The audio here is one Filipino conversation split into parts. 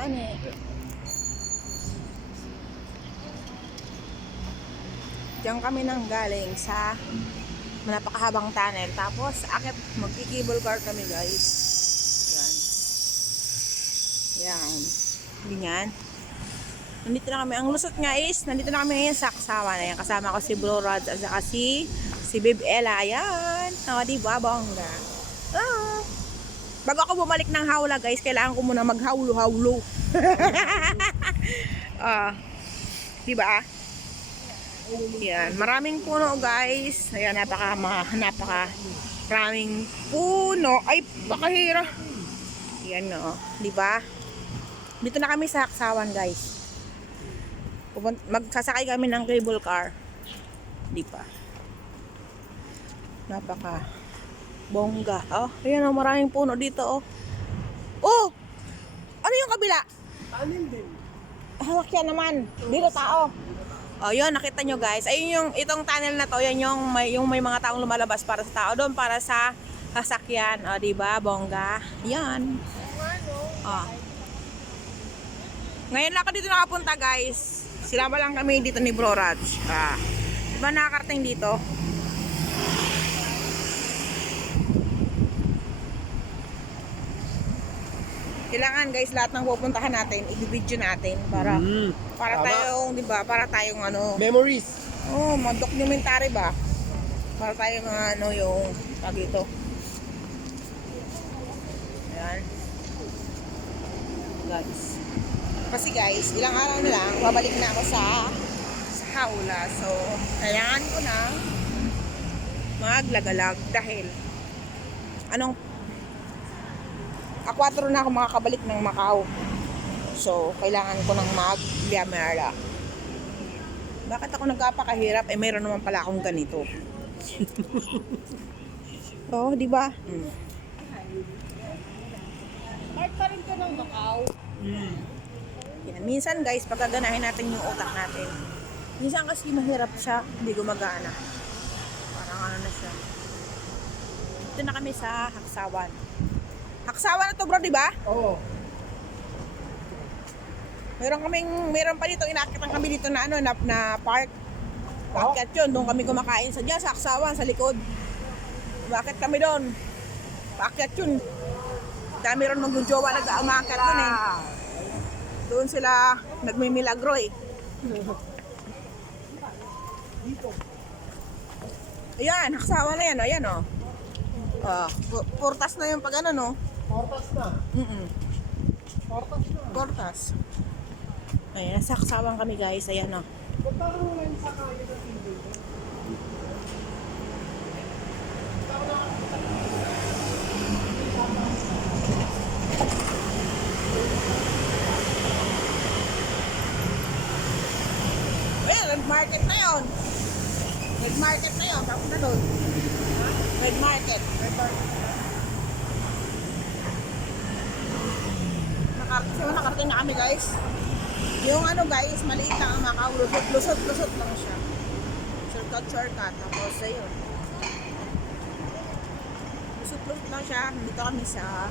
tunnel. Diyan kami nang galing sa napakahabang tunnel. Tapos, akit, magkikable car kami, guys. Yan. Yan. Ganyan. Nandito na kami. Ang lusot nga is, nandito na kami ngayon sa Aksawan. Ayan, kasama ko si Bro Rod at saka si Babe Ella. Ayan. O, diba, bongga. Ah. Bago ako bumalik ng hawla, guys, kailangan ko muna maghawlo-hawlo. Diba? Yan, maraming puno, guys. Ayan, napaka maraming puno. Ay, pakahira. Yan, no. Diba? Dito na kami sa Aksawan, guys. Magsasakay kami ng cable car. Diba? Napaka bongga. Oh, ayan, oh, maraming puno dito, oh. Oh! Ano yung kabila? Tanim din. Hawak yan naman. Dito tao. Oh, yun, nakita nyo, guys. Ayun yung, itong tunnel na to, yan yung may mga taong lumalabas para sa tao. Doon para sa sasakyan. O, diba? Bongga. Yan. Oh. Ngayon lang ako dito nakapunta, guys. Silama lang kami dito ni Bro Raj. Diba nakakarating dito? Kailangan, guys, lahat ng pupuntahan natin, i-video natin para tayong, 'di ba? Para tayong ano, Memories. oh, mag-documentary ba? Para tayong ano yung dito. Ayan. Guys. Kasi, guys, ilang araw na lang babalik na ako sa hawla. So, kailangan ko na maglagalag dahil A4 na ako makakabalik ng Macau. So, kailangan ko ng mag-Liamera. Bakit ako nagkapakahirap? Eh, mayroon naman pala akong ganito. Oh, di ba? Part pa rin ka ng Macau. Yan. Minsan, guys, pagkaganahin natin yung utak natin. Minsan kasi mahirap siya, hindi gumagana. Parang ano na siya. Dito na kami sa Aksawan. Aksawan na to, bro, di ba? Oo. Meron pa dito, inakyatan kami dito na park. Paakyat yun, doon kami kumakain sa Aksawan, sa likod. Bakit kami doon? Paakyat yun. Dami ron mag-jowa nag-umakyat doon eh. Doon sila nagmimilagro eh. Dito. Ayan, Aksawan na yan, o. Ayan, o. Portas na yung pag ano, no? Portas na. Portas na. Portas. Ayan, nasa Aksawan kami, guys. Ayan, o. Punta ko ngayon sa kaya ng TV. Ayan, red market na yun. Red market na yun. Tapos na doon. Red market. Nakarating na kami, guys. Yung ano, guys, maliit lang ang Macau. Lusot lang siya. Shortcut. Tapos, ayun. Lusot lang siya. Dito kami sa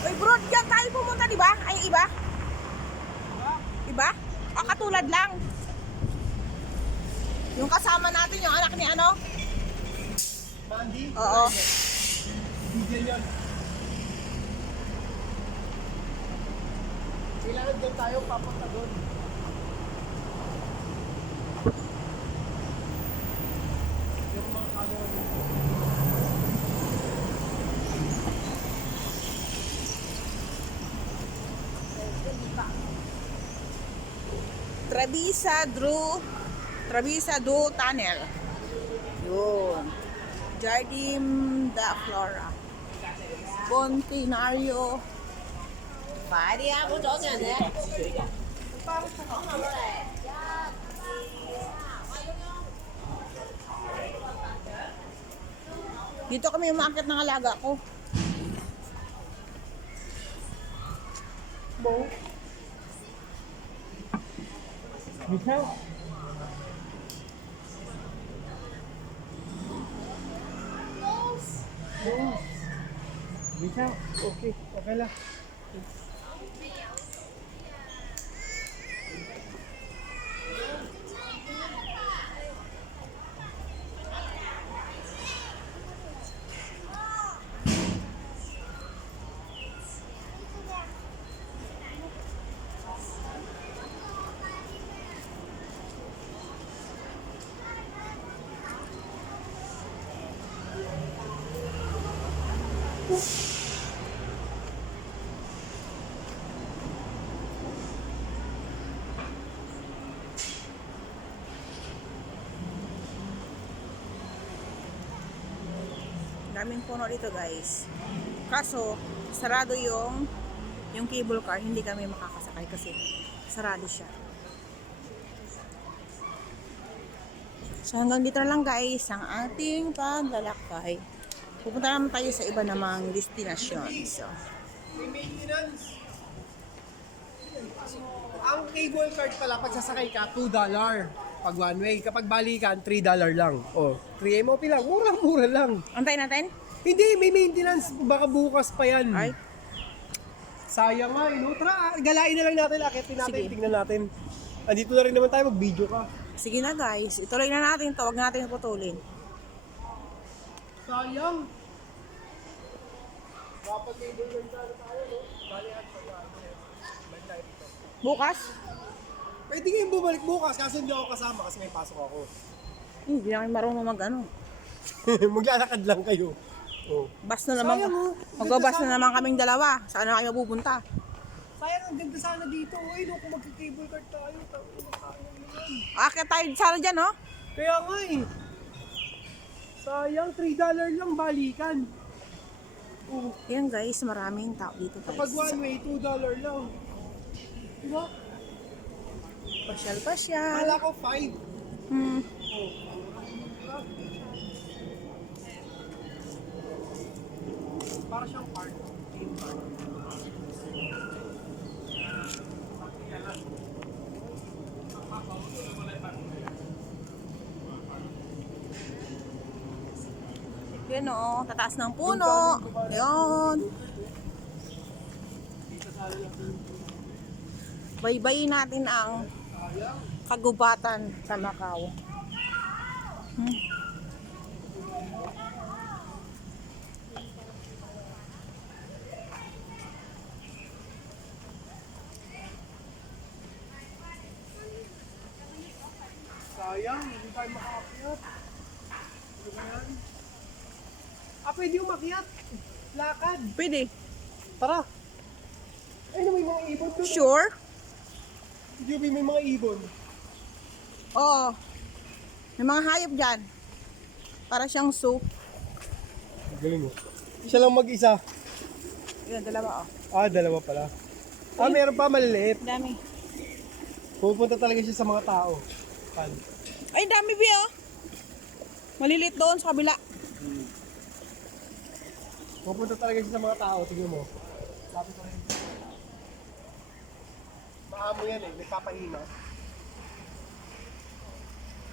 Uy, bro, dyan tayo pumunta, di ba? Ay, iba? Iba? Katulad lang. Yung kasama natin, yung anak ni ano? Mandy? Oo. Bigyan yun. Kailangan dyan tayo papunta doon. Yung mga camera dito. Travisa do Tunnel. Yun. Jardim da Flora. Centenario. Dito kami umaakit ng alaga ko. Bo. Bisa, okay. Okay lang. Daming puno dito guys. Kaso, sarado yung cable car. Hindi kami makakasakay kasi sarado siya. So hanggang dito lang guys ang ating paglalakbay. Pupunta naman tayo sa iba namang destinasyon. So, May maintenance. Ang cable card pala, pag sasakay ka, $2 pag one way. Kapag balikan, $3 lang. O, 3 MOP lang. Murang-mura lang. antayin natin? Hindi, may maintenance. Baka bukas pa yan. Ay, Sayang nga, no? Tara, galain na lang natin. Akitin natin, Sige. tingnan natin. Andito na rin naman tayo, mag-video ka. sige na guys. Ituloy na natin ito. Huwag natin putulin. Sayang. Dapat cable card sana tayo, no? Balikan pa yan. Balik tayo dito. Bukas? Pwede kayong bumalik bukas, kaso hindi ako kasama kasi may pasok ako. Hindi na kayo marunong mag-ano. Maglalakad lang kayo. Oh. Bas na naman. Sayang, oh. Magbabas na naman kaming dalawa. Saan na kayo pupunta? Sayang, ang ganda sana dito. Uy, no, kung magka-cable card tayo, sayang naman. Akit tayo sana dyan, no? Kaya nga eh. Sayang, $3 lang balikan. Oh, Yan guys, maraming tao dito guys. kapag one way, $2 lang. Diba? Pasyal-pasyal. Kala ko 5. Hmm. Oh. Diba? Para siyang park. Theme park. Yun o, tataas ng puno. Yun. Baybayin natin ang kagubatan sa Macau. Hmm. Sayang, hindi tayo makaakyat. Ano ba yan? Ah, pwede umakyat. Lakad. Pwede. Tara. Ay, may mga ibon doon. Sure? Hindi may mga ibon. Oo. May mga hayop dyan. Para siyang soup. Galing mo. Siya lang mag-isa. Yun, dalawa o. Ah, dalawa pala. Ah, meron pa maliliit. Dami. Pupunta talaga siya sa mga tao. Pan. Ay, dami bi oh. Malilit doon sa kabila. Pupunta talaga siya sa mga tao. Tingnan mo. Lapit ko rin. Maamo yan eh. Nagpapahinga.